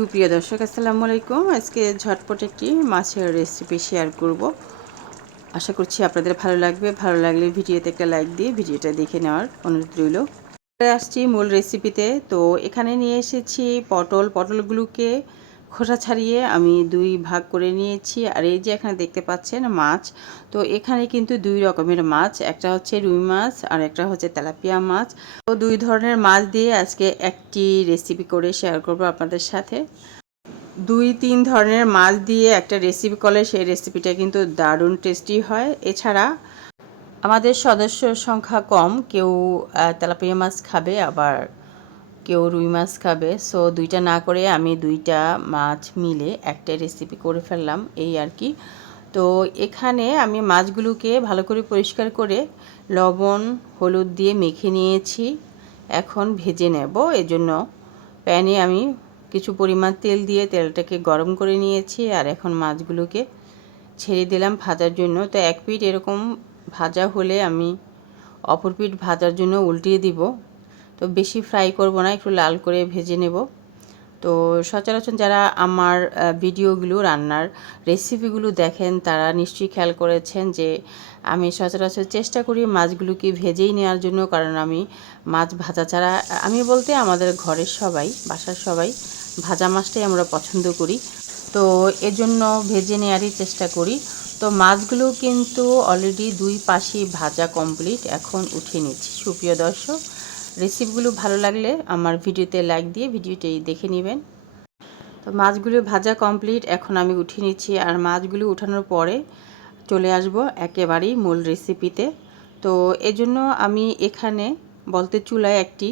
সুপ্রিয় দর্শক, আসসালামু আলাইকুম। আজকে ঝটপট একটি মাছের রেসিপি শেয়ার করব। আশা করছি আপনাদের ভালো লাগবে। ভালো লাগলে ভিডিওতে একটা লাইক দিয়ে ভিডিওটা দেখে নেওয়ার অনুরোধ রইল। আসছি মূল রেসিপিতে তো এখানে নিয়ে এসেছি পটল। পটলগুলোকে খোসা ছাড়িয়ে আমি দুই ভাগ করে নিয়েছি। আর এই যে এখানে দেখতে পাচ্ছেন মাছ, তো এখানে কিন্তু দুই রকমের মাছ, একটা হচ্ছে রুই মাছ আর একটা হচ্ছে তেলাপিয়া মাছ। তো দুই ধরনের মাছ দিয়ে আজকে একটি রেসিপি করে শেয়ার করব আপনাদের সাথে। দুই, তিন ধরনের মাছ দিয়ে একটা রেসিপি করলে সেই রেসিপিটা কিন্তু দারুণ টেস্টি হয়। এছাড়া আমাদের সদস্য সংখ্যা কম, কেউ তেলাপিয়া মাছ খাবে, আবার কেউ রুই মাছ খাবে সো দুইটা না করে আমি দুইটা মাছ মিলে একটা রেসিপি করে ফেললাম এই আর কি। তো এখানে আমি মাছগুলোকে ভালো করে পরিষ্কার করে লবণ, হলুদ দিয়ে মেখে নিয়েছি। এখন ভেজে নেব, এজন্য প্যানে আমি কিছু পরিমাণ তেল দিয়ে তেলটাকে গরম করে নিয়েছি আর এখন মাছগুলোকে ছেড়ে দিলাম ভাজার জন্য। তো এক পিঠ এরকম ভাজা হলে আমি অপর পিঠ ভাজার জন্য উল্টিয়ে দিব। তো বেশি ফ্রাই করব না, একটু লাল করে ভেজে নেব। তো সচরাচর যারা আমার ভিডিওগুলো রান্নার রেসিপিগুলো দেখেন, তারা নিশ্চয়ই খেয়াল করেছেন যে আমি সচরাচর চেষ্টা করি মাছগুলোকে ভেজেই নেওয়ার জন্য, কারণ আমি মাছ ভাজা ছাড়া, আমি বলতে আমাদের ঘরের সবাই, বাসার সবাই ভাজা মাছটাই আমরা পছন্দ করি। তো এজন্য ভেজে নেওয়ারই চেষ্টা করি। তো মাছগুলো কিন্তু অলরেডি দুই পাশে ভাজা কমপ্লিট এখন উঠিয়ে নিচ্ছি। সুপ্রিয় দর্শক রেসিপিগুলো ভালো লাগলে আমার ভিডিওতে লাইক দিয়ে ভিডিওটি দেখে নেবেন। তো মাছগুলো ভাজা কমপ্লিট, এখন আমি উঠিয়ে নিচ্ছি আর মাছগুলো উঠানোর পরে চলে আসব একেবারেই মূল রেসিপিতে। তো এজন্য আমি এখানে বলতে চুলায় একটি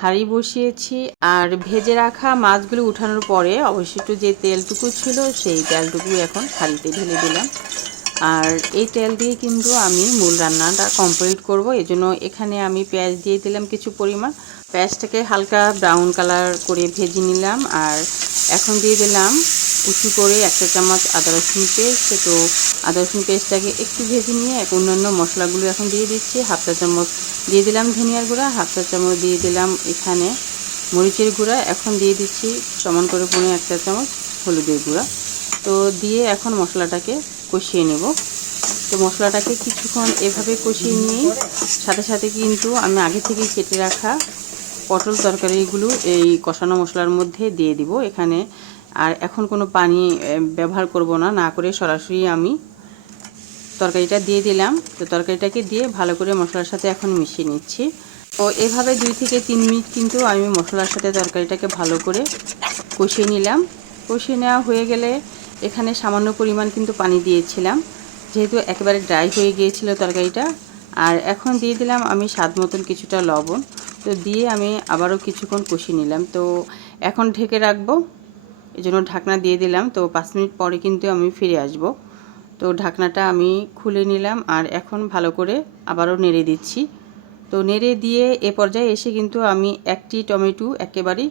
হাঁড়ি বসিয়েছি আর ভেজে রাখা মাছগুলো উঠানোর পরে অবশিষ্ট যে তেলটুকু ছিল সেই তেলটুকু এখন হাঁড়িতে ঢেলে দিলাম। আর এই তেল দিয়ে কিন্তু আমি মূল রান্নাটা কমপ্লিট করব। এজন্য এখানে আমি পেঁয়াজ দিয়ে দিলাম কিছু পরিমাণ। পেঁয়াজটাকে হালকা ব্রাউন কালার করে ভেজে নিলাম আর এখন দিয়ে দিলাম উঁচু করে একটা চামচ আদা রসুন পেস্ট। তো আদা রসুন পেস্টটাকে একটু ভেজে নিয়ে এক অন্যান্য মশলাগুলো এখন দিয়ে দিচ্ছি। হাফ চা চামচ দিয়ে দিলাম ধনিয়ার গুঁড়া, হাফ চা চামচ দিয়ে দিলাম এখানে মরিচের গুঁড়া। এখন দিয়ে দিচ্ছি সমান করে পনেরো এক চা চামচ হলুদের গুঁড়া। তো দিয়ে এখন মশলাটাকে কষিয়ে নেব। তো মশলাটাকে কিছুক্ষণ এভাবে কষিয়ে নিয়ে, সাথে সাথে কিন্তু আমি আগে থেকেই কেটে রাখা পটল তরকারিগুলো এই কষানো মশলার মধ্যে দিয়ে দিব এখানে। আর এখন কোনো পানি ব্যবহার করব না না করে সরাসরি আমি তরকারিটা দিয়ে দিলাম। তো তরকারিটাকে দিয়ে ভালো করে মশলার সাথে এখন মিশিয়ে নিচ্ছি। তো এভাবে দুই থেকে তিন মিনিট কিন্তু আমি মশলার সাথে তরকারিটাকে ভালো করে কষিয়ে নিলাম। কষিয়ে নেওয়া হয়ে গেলে এখানে সামান্য পরিমাণ কিন্তু পানি দিয়েছিলাম। যেহেতু একেবারে ড্রাই হয়ে গিয়েছিল তরকারিটা, আর এখন দিয়ে দিলাম আমি স্বাদ মতন কিছুটা লবণ। তো দিয়ে আমি আবারও কিছুক্ষণ কষিয়ে নিলাম। তো এখন ঢেকে রাখব। এই জন্য ঢাকনা দিয়ে দিলাম। তো পাঁচ মিনিট পরে কিন্তু আমি ফিরে আসব। তো ঢাকনাটা আমি খুলে নিলাম আর এখন ভালো করে আবারও নেড়ে দিচ্ছি। তো নেড়ে দিয়ে এ পর্যায়ে এসে কিন্তু আমি একটি টমেটো একেবারেই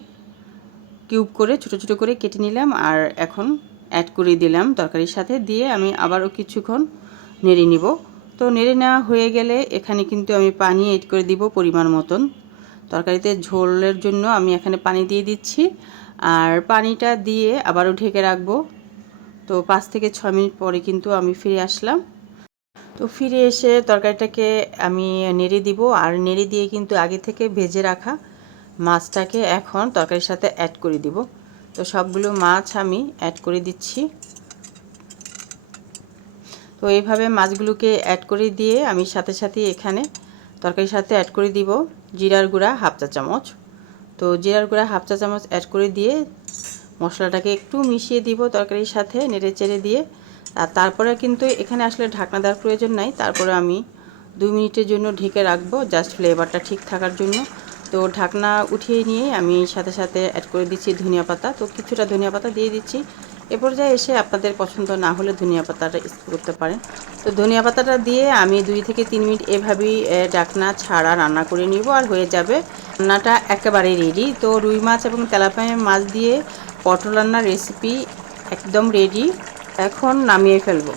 কিউব করে, ছোট ছোট করে কেটে নিলাম। আর এখন অ্যাড করে দিলাম তরকারির সাথে। দিয়ে আমি আবারও কিছুক্ষণ নেড়ে নিব। তো নেড়ে নেওয়া হয়ে গেলে এখানে কিন্তু আমি পানি এড করে দিব পরিমাণ মতন। তরকারিতে ঝোলের জন্য আমি এখানে পানি দিয়ে দিচ্ছি। আর পানিটা দিয়ে আবারও ঢেকে রাখব। তো পাঁচ থেকে ছয় মিনিট পরে কিন্তু আমি ফিরে আসলাম। তো ফিরে এসে তরকারিটাকে আমি নেড়ে দিব। আর নেড়ে দিয়ে কিন্তু আগে থেকে ভেজে রাখা মাছটাকে এখন তরকারির সাথে অ্যাড করে দিব। তো সবগুলো মাছ আমি অ্যাড করে দিচ্ছি। তো এইভাবে মাছগুলোকে অ্যাড করে দিয়ে আমি সাথে সাথে এখানে তরকারির সাথে অ্যাড করে দিব জিরার গুঁড়া হাফ চা চামচ। তো জিরার গুঁড়া হাফ চা চামচ অ্যাড করে দিয়ে মশলাটাকে একটু মিশিয়ে দিব তরকারির সাথে নেড়ে চেড়ে দিয়ে। আর তারপরে কিন্তু এখানে আসলে ঢাকনা দেওয়ার প্রয়োজন নাই। তারপরে আমি দুই মিনিটের জন্য ঢেকে রাখব জাস্ট ফ্লেভারটা ঠিক থাকার জন্য। তো ঢাকনা উঠিয়ে নিয়ে আমি সাথে সাথে অ্যাড করে দিচ্ছি ধনিয়া পাতা। তো কিছুটা ধনিয়া পাতা দিয়ে দিচ্ছি। এ পর্যায়ে এসে আপনাদের পছন্দ না হলে ধনিয়া পাতাটা স্প্রে করতে পারেন। তো ধনিয়া পাতাটা দিয়ে আমি দুই থেকে তিন মিনিট এভাবেই ডাকনা ছাড়া রান্না করে নিব আর হয়ে যাবে রান্নাটা একেবারে রেডি তো রুই মাছ এবং তেলাপায়া মাছ দিয়ে পটল রান্নার রেসিপি একদম রেডি এখন নামিয়ে ফেলব।